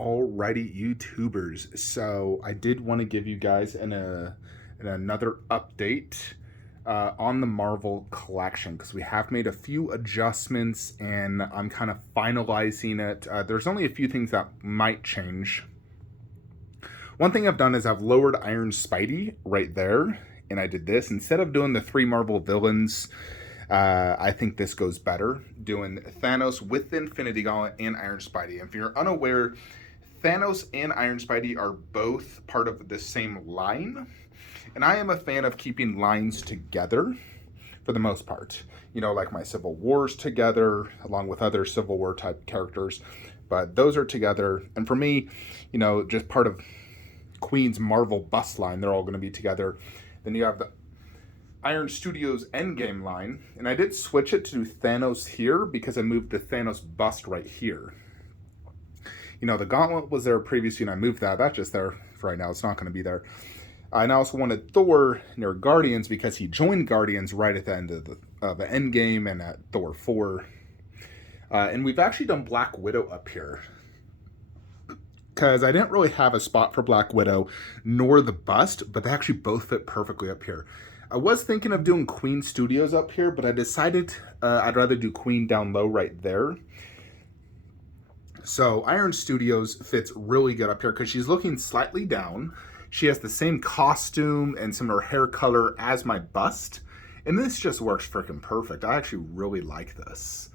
Alrighty, YouTubers. So I did want to give you guys another update on the Marvel collection because we have made a few adjustments and I'm kind of finalizing it. There's only a few things that might change. One thing I've done is I've lowered Iron Spidey right there, and I did this instead of doing the 3 Marvel villains. I think this goes better doing Thanos with the Infinity Gauntlet and Iron Spidey. If you're unaware, Thanos and Iron Spidey are both part of the same line, and I am a fan of keeping lines together for the most part. You know, like my Civil Wars together, along with other Civil War type characters, but those are together. And for me, you know, just part of Queen's Marvel bust line, they're all going to be together. Then you have the Iron Studios Endgame line, and I did switch it to Thanos here because I moved the Thanos bust right here. You know, the gauntlet was there previously, and I moved that. That's just there for right now. It's not going to be there. And I also wanted Thor near Guardians because he joined Guardians right at the end of the Endgame and at Thor 4. And we've actually done Black Widow up here because I didn't really have a spot for Black Widow nor the bust, but they actually both fit perfectly up here. I was thinking of doing Queen Studios up here, but I decided I'd rather do Queen down low right there. So Iron Studios fits really good up here because she's looking slightly down. She has the same costume and similar hair color as my bust. And this just works freaking perfect. I actually really like this.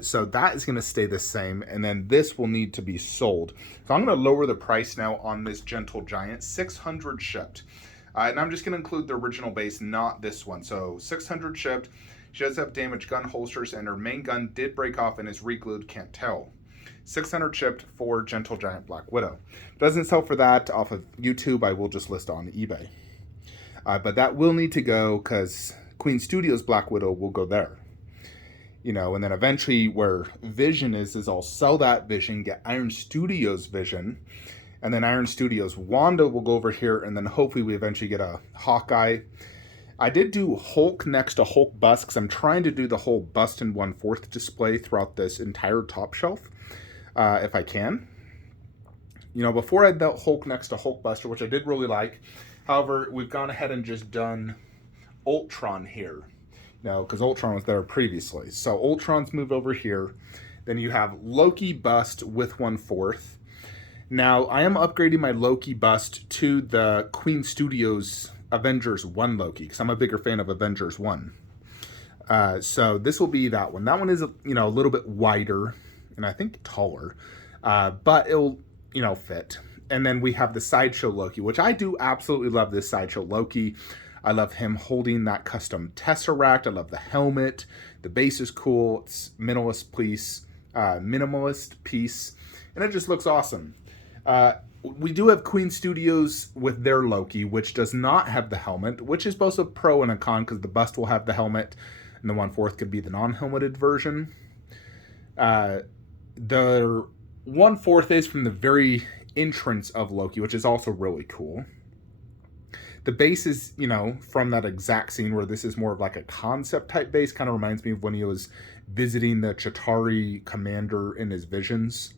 So that is going to stay the same. And then this will need to be sold. So I'm going to lower the price now on this Gentle Giant. 600 shipped. And I'm just going to include the original base, not this one. So 600 shipped. She does have damaged gun holsters, and her main gun did break off and is re-glued, can't tell. 600 shipped for Gentle Giant Black Widow. Doesn't sell for that off of YouTube. I will just list on eBay. But that will need to go because Queen Studios Black Widow will go there. You know, and then eventually where Vision is I'll sell that Vision, get Iron Studios Vision, and then Iron Studios Wanda will go over here, and then hopefully we eventually get a Hawkeye. I did do Hulk next to Hulk bust because I'm trying to do the whole bust in 1/4 display throughout this entire top shelf. If I can. You know, before I had that Hulk next to Hulk Buster, which I did really like. However, we've gone ahead and just done Ultron here. No, because Ultron was there previously. So Ultron's moved over here. Then you have Loki bust with 1/4. Now, I am upgrading my Loki bust to the Queen Studios Avengers 1 Loki, because I'm a bigger fan of Avengers 1. So this will be that one. That one is, you know, a little bit wider, and I think taller, but it'll, you know, fit. And then we have the Sideshow Loki, which I do absolutely love this Sideshow Loki. I love him holding that custom Tesseract. I love the helmet. The base is cool. It's minimalist piece, and it just looks awesome. We do have Queen Studios with their Loki, which does not have the helmet, which is both a pro and a con because the bust will have the helmet, and the 1/4 could be the non-helmeted version. The 1/4 is from the very entrance of Loki, which is also really cool. The base is, you know, from that exact scene where this is more of like a concept type base. Kind of reminds me of when he was visiting the Chitauri commander in his visions.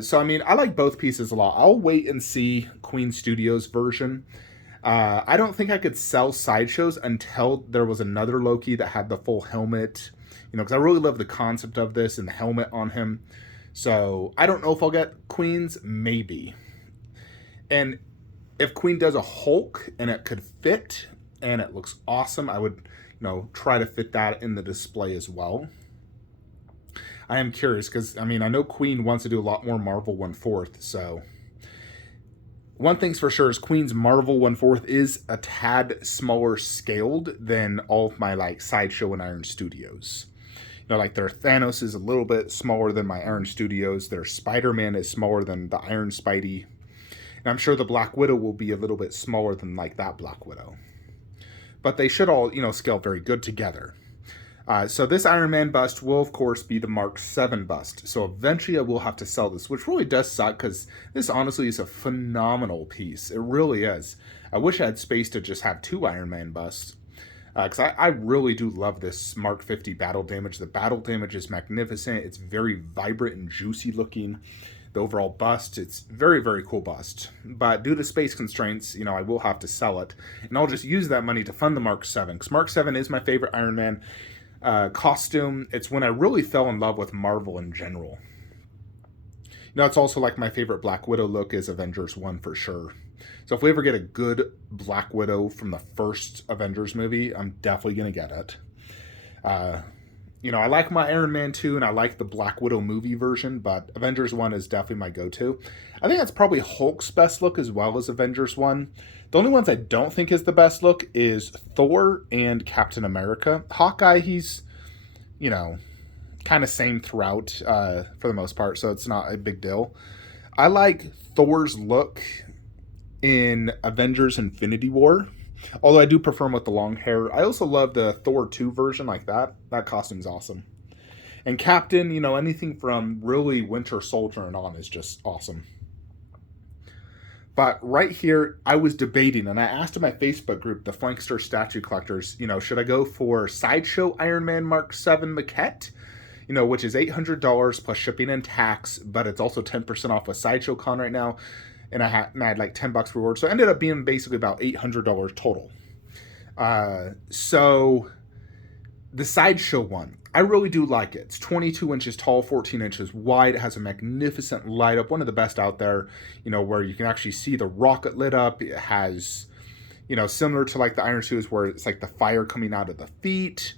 So, I mean, I like both pieces a lot. I'll wait and see Queen Studios version. I don't think I could sell Sideshows until there was another Loki that had the full helmet. You know, because I really love the concept of this and the helmet on him. So I don't know if I'll get Queen's, maybe. And if Queen does a Hulk and it could fit and it looks awesome, I would, you know, try to fit that in the display as well. I am curious because, I mean, I know Queen wants to do a lot more Marvel 1/4, so one thing's for sure is Queen's Marvel 1/4 is a tad smaller scaled than all of my, like, Sideshow and Iron Studios. You know, like their Thanos is a little bit smaller than my Iron Studios. Their Spider-Man is smaller than the Iron Spidey. And I'm sure the Black Widow will be a little bit smaller than, like, that Black Widow. But they should all, you know, scale very good together. So this Iron Man bust will, of course, be the Mark 7 bust. So eventually I will have to sell this, which really does suck because this honestly is a phenomenal piece. It really is. I wish I had space to just have 2 Iron Man busts. Because I really do love this Mark 50 battle damage. The battle damage is magnificent. It's very vibrant and juicy looking. The overall bust, it's very, very cool bust. But due to space constraints, I will have to sell it. And I'll just use that money to fund the Mark 7. Because Mark 7 is my favorite Iron Man costume. It's when I really fell in love with Marvel in general. It's also like my favorite Black Widow look is Avengers 1 for sure. So if we ever get a good Black Widow from the first Avengers movie, I'm definitely going to get it. I like my Iron Man 2 and I like the Black Widow movie version, but Avengers 1 is definitely my go-to. I think that's probably Hulk's best look as well as Avengers 1. The only ones I don't think is the best look is Thor and Captain America. Hawkeye, he's, kind of same throughout for the most part, so it's not a big deal. I like Thor's look in Avengers Infinity War, although I do prefer him with the long hair. I also love the Thor 2 version like that. That costume's awesome. And Captain, anything from really Winter Soldier and on is just awesome. But right here, I was debating, and I asked in my Facebook group, the Flankster statue collectors, should I go for Sideshow Iron Man Mark 7 maquette, which is $800 plus shipping and tax, but it's also 10% off with Sideshow Con right now. And I had like $10 reward. So it ended up being basically about $800 total. So the Sideshow one, I really do like it. It's 22 inches tall, 14 inches wide. It has a magnificent light up, one of the best out there, where you can actually see the rocket lit up. It has, similar to like the Iron Suits where it's like the fire coming out of the feet.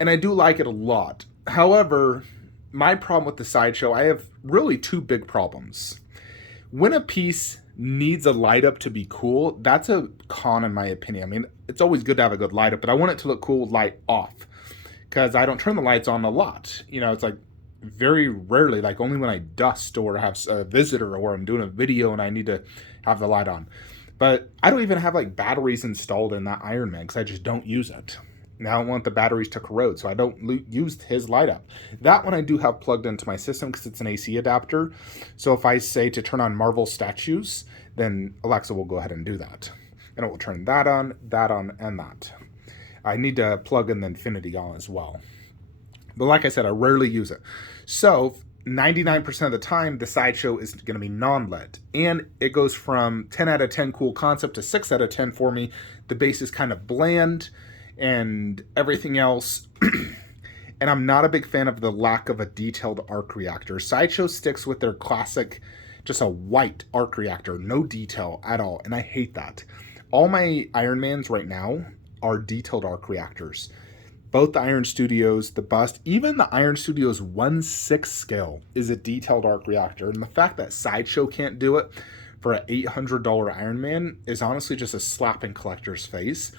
And I do like it a lot. However, my problem with the Sideshow, I have really two big problems. When a piece needs a light up to be cool, that's a con in my opinion. I mean, it's always good to have a good light up, but I want it to look cool light off because I don't turn the lights on a lot. It's like very rarely, like only when I dust or have a visitor or I'm doing a video and I need to have the light on. But I don't even have like batteries installed in that Iron Man because I just don't use it. Now I don't want the batteries to corrode, so I don't use his light up. That one I do have plugged into my system because it's an AC adapter. So if I say to turn on Marvel statues, then Alexa will go ahead and do that. And it will turn that on, and that. I need to plug in the Infinity on as well. But like I said, I rarely use it. So 99% of the time, the Sideshow is going to be non-LED. And it goes from 10 out of 10 cool concept to 6 out of 10 for me. The base is kind of bland and everything else. And I'm not a big fan of the lack of a detailed arc reactor. Sideshow sticks with their classic, just a white arc reactor, no detail at all, and I hate that. All my Iron Mans right now are detailed arc reactors. Both the Iron Studios, the bust, even the Iron Studios 1/6 scale is a detailed arc reactor. And the fact that Sideshow can't do it for an $800 Iron Man is honestly just a slap in collector's face.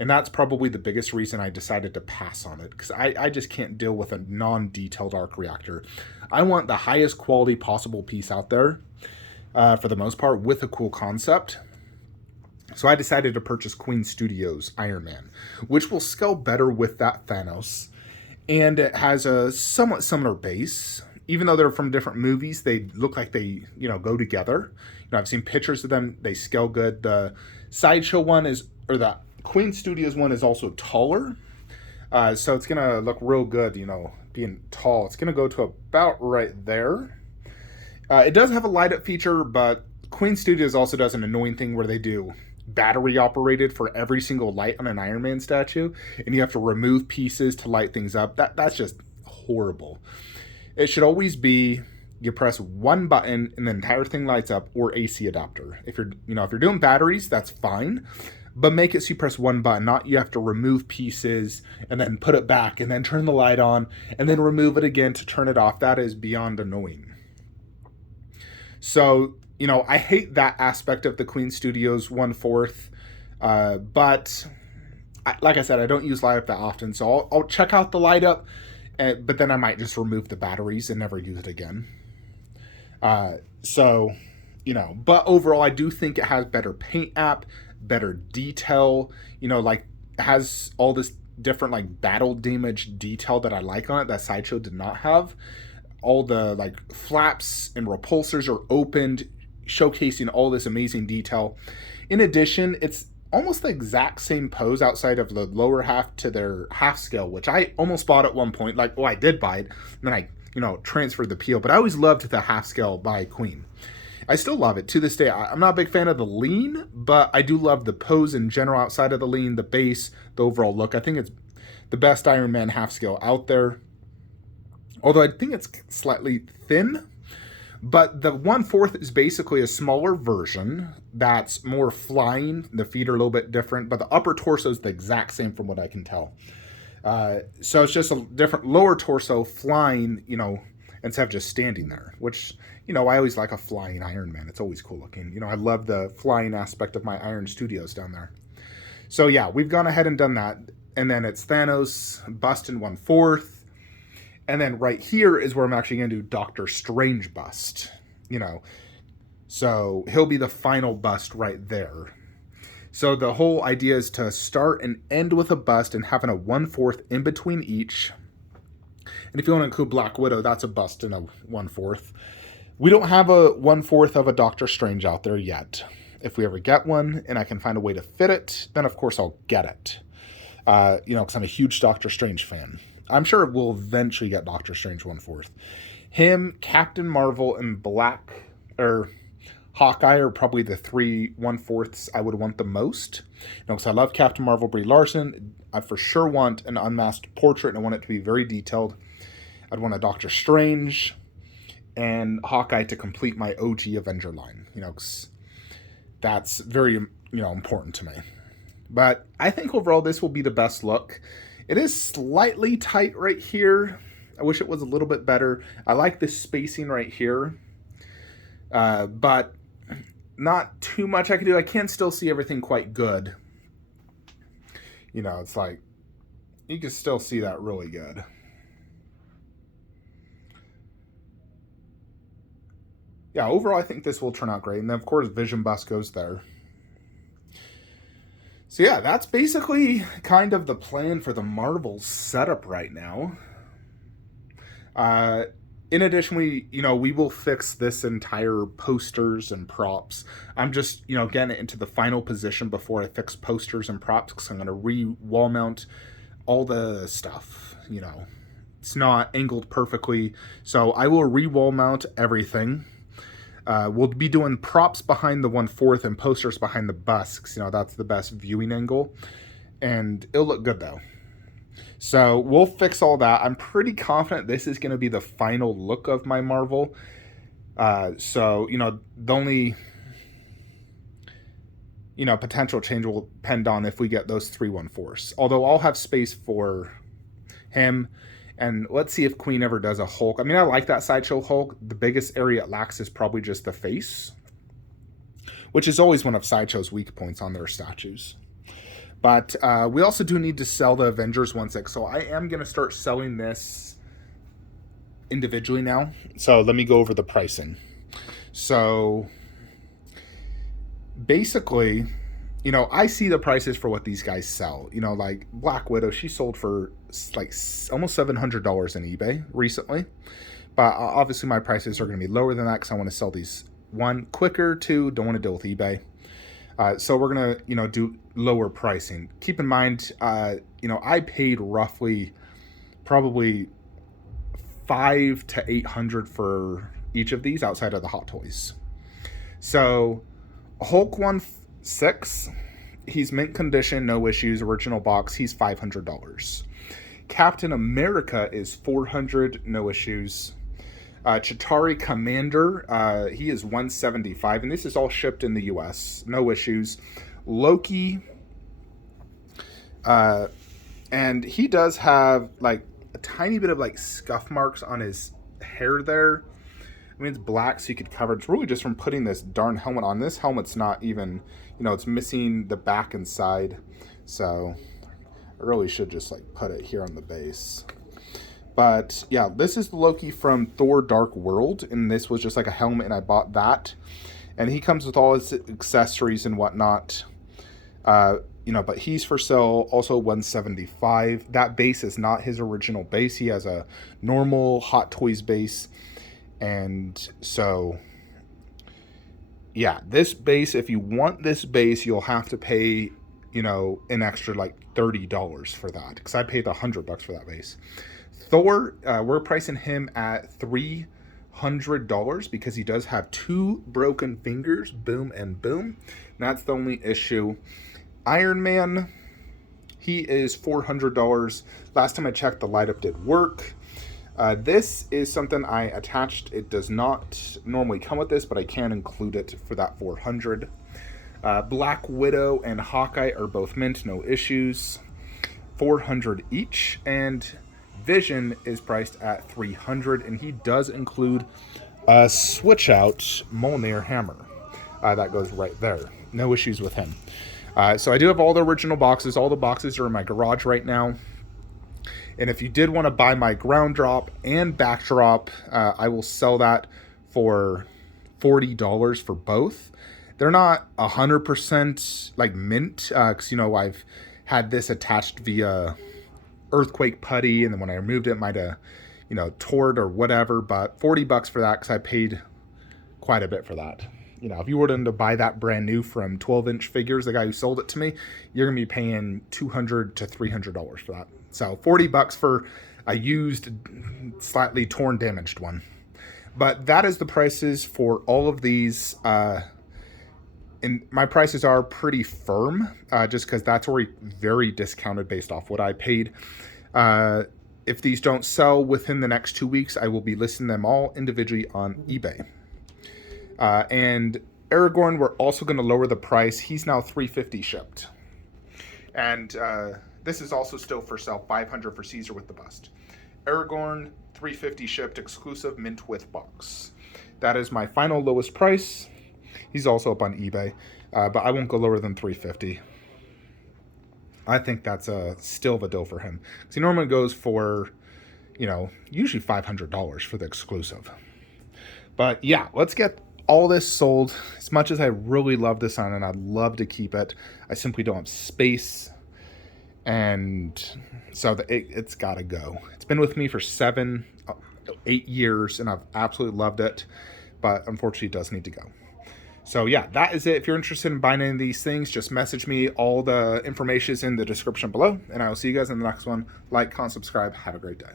And that's probably the biggest reason I decided to pass on it, because I just can't deal with a non-detailed arc reactor. I want the highest quality possible piece out there, for the most part, with a cool concept. So I decided to purchase Queen Studios Iron Man, which will scale better with that Thanos. And it has a somewhat similar base. Even though they're from different movies, they look like they, go together. I've seen pictures of them. They scale good. The Sideshow one the Queen Studios one is also taller. So it's going to look real good, being tall. It's going to go to about right there. It does have a light up feature, but Queen Studios also does an annoying thing where they do battery operated for every single light on an Iron Man statue, and you have to remove pieces to light things up. That's just horrible. It should always be you press one button and the entire thing lights up, or AC adapter. If you're doing batteries, that's fine, but make it so you press one button, not you have to remove pieces and then put it back and then turn the light on and then remove it again to turn it off. That is beyond annoying. So, I hate that aspect of the Queen Studios 1/4, but like I said, I don't use light up that often, so I'll check out the light up, but then I might just remove the batteries and never use it again. But overall, I do think it has better paint app, better detail, it has all this different battle damage detail that I like on it that Sideshow did not have. All the flaps and repulsors are opened, showcasing all this amazing detail. In addition, it's almost the exact same pose outside of the lower half to their half scale, which I almost bought at one point. Like, I did buy it, and then I, transferred the peel. But I always loved the half scale by Queen. I still love it to this day. I'm not a big fan of the lean, but I do love the pose in general outside of the lean, the base, the overall look. I think it's the best Iron Man half scale out there. Although I think it's slightly thin. But the 1/4 is basically a smaller version that's more flying. The feet are a little bit different, but the upper torso is the exact same from what I can tell. So it's just a different lower torso flying, instead of just standing there, which, I always like a flying Iron Man. It's always cool looking. I love the flying aspect of my Iron Studios down there. So yeah, we've gone ahead and done that. And then it's Thanos bust in 1/4. And then right here is where I'm actually going to do Doctor Strange bust, So he'll be the final bust right there. So the whole idea is to start and end with a bust and having a 1/4 in between each. And if you want to include Black Widow, that's a bust in a 1/4. We don't have a 1/4 of a Doctor Strange out there yet. If we ever get one and I can find a way to fit it, then of course I'll get it. Because I'm a huge Doctor Strange fan. I'm sure we'll eventually get Doctor Strange 1/4. Him, Captain Marvel, and Hawkeye are probably the 3 1/4s I would want the most. Because I love Captain Marvel, Brie Larson. I for sure want an unmasked portrait, and I want it to be very detailed. I'd want a Doctor Strange and Hawkeye to complete my OG Avenger line. Because that's very, important to me. But I think overall this will be the best look. It is slightly tight right here. I wish it was a little bit better. I like this spacing right here. But not too much I can do. I can still see everything quite good. It's like, you can still see that really good. Yeah, overall I think this will turn out great. And then of course Vision Bust goes there. So yeah, that's basically kind of the plan for the Marvel setup right now. In addition, we will fix this entire posters and props. I'm just, getting it into the final position before I fix posters and props, because I'm going to re-wall mount all the stuff, It's not angled perfectly, so I will re-wall mount everything. We'll be doing props behind the 1/4 and posters behind the bust. That's the best viewing angle. And it'll look good, though. So we'll fix all that. I'm pretty confident this is going to be the final look of my Marvel. So, the only, potential change will depend on if we get those 3 1/4s. Although I'll have space for him. And let's see if Queen ever does a Hulk. I mean, I like that Sideshow Hulk. The biggest area it lacks is probably just the face, which is always one of Sideshow's weak points on their statues. But we also do need to sell the Avengers 1/6. So I am going to start selling this individually now. So let me go over the pricing. So basically, I see the prices for what these guys sell. Like Black Widow, she sold for like almost $700 on eBay recently. But obviously my prices are going to be lower than that because I want to sell these, 1, quicker, 2, don't want to deal with eBay. So we're going to, do lower pricing. Keep in mind, I paid roughly probably $500 to $800 for each of these outside of the Hot Toys. So Hulk 1/6, he's mint condition, no issues, original box, he's $500. Captain America is $400, no issues. Chitauri Commander, he is $175, and this is all shipped in the US, no issues. Loki, and he does have like a tiny bit of like scuff marks on his hair there. I mean, it's black, so you could cover. It's really just from putting this darn helmet on. This helmet's not even, it's missing the back and side. So I really should just like put it here on the base. But yeah, this is the Loki from Thor Dark World, and this was just like a helmet, and I bought that. And he comes with all his accessories and whatnot. But he's for sale, also $175. That base is not his original base. He has a normal Hot Toys base. And so, yeah, this base, if you want this base, you'll have to pay you know, an extra like $30 for that, because I paid $100 for that vase. Thor, we're pricing him at $300 because he does have 2 broken fingers, boom and boom. And that's the only issue. Iron Man, he is $400. Last time I checked, the light up did work. This is something I attached. It does not normally come with this, but I can include it for that $400. Black Widow and Hawkeye are both mint, no issues. $400 each. And Vision is priced at $300, and he does include a switch out Mjolnir hammer. That goes right there. No issues with him. So I do have all the original boxes. All the boxes are in my garage right now. And if you did want to buy my ground drop and backdrop, I will sell that for $40 for both. They're not 100% like mint, because, you know, I've had this attached via earthquake putty, and then when I removed it, might have, you know, tore it or whatever. But $40 for that, because I paid quite a bit for that. You know, if you were to buy that brand new from 12-inch Figures, the guy who sold it to me, you're gonna be paying $200 to $300 for that. So $40 for a used, slightly torn, damaged one. But that is the prices for all of these. And my prices are pretty firm, just because that's already very discounted based off what I paid. If these don't sell within the next 2 weeks, I will be listing them all individually on eBay. And Aragorn, we're also going to lower the price. He's now $350 shipped. And this is also still for sale, $500 for Caesar with the bust. Aragorn, $350 shipped, exclusive, mint with box. That is my final lowest price. He's also up on eBay, but I won't go lower than $350. I think that's still a deal for him, because he normally goes for, you know, usually $500 for the exclusive. But yeah, let's get all this sold. As much as I really love this on, and I'd love to keep it, I simply don't have space, and so it's got to go. It's been with me for 7, 8 years, and I've absolutely loved it, but unfortunately, it does need to go. So yeah, that is it. If you're interested in buying any of these things, just message me. All the information is in the description below, and I will see you guys in the next one. Like, comment, subscribe. Have a great day.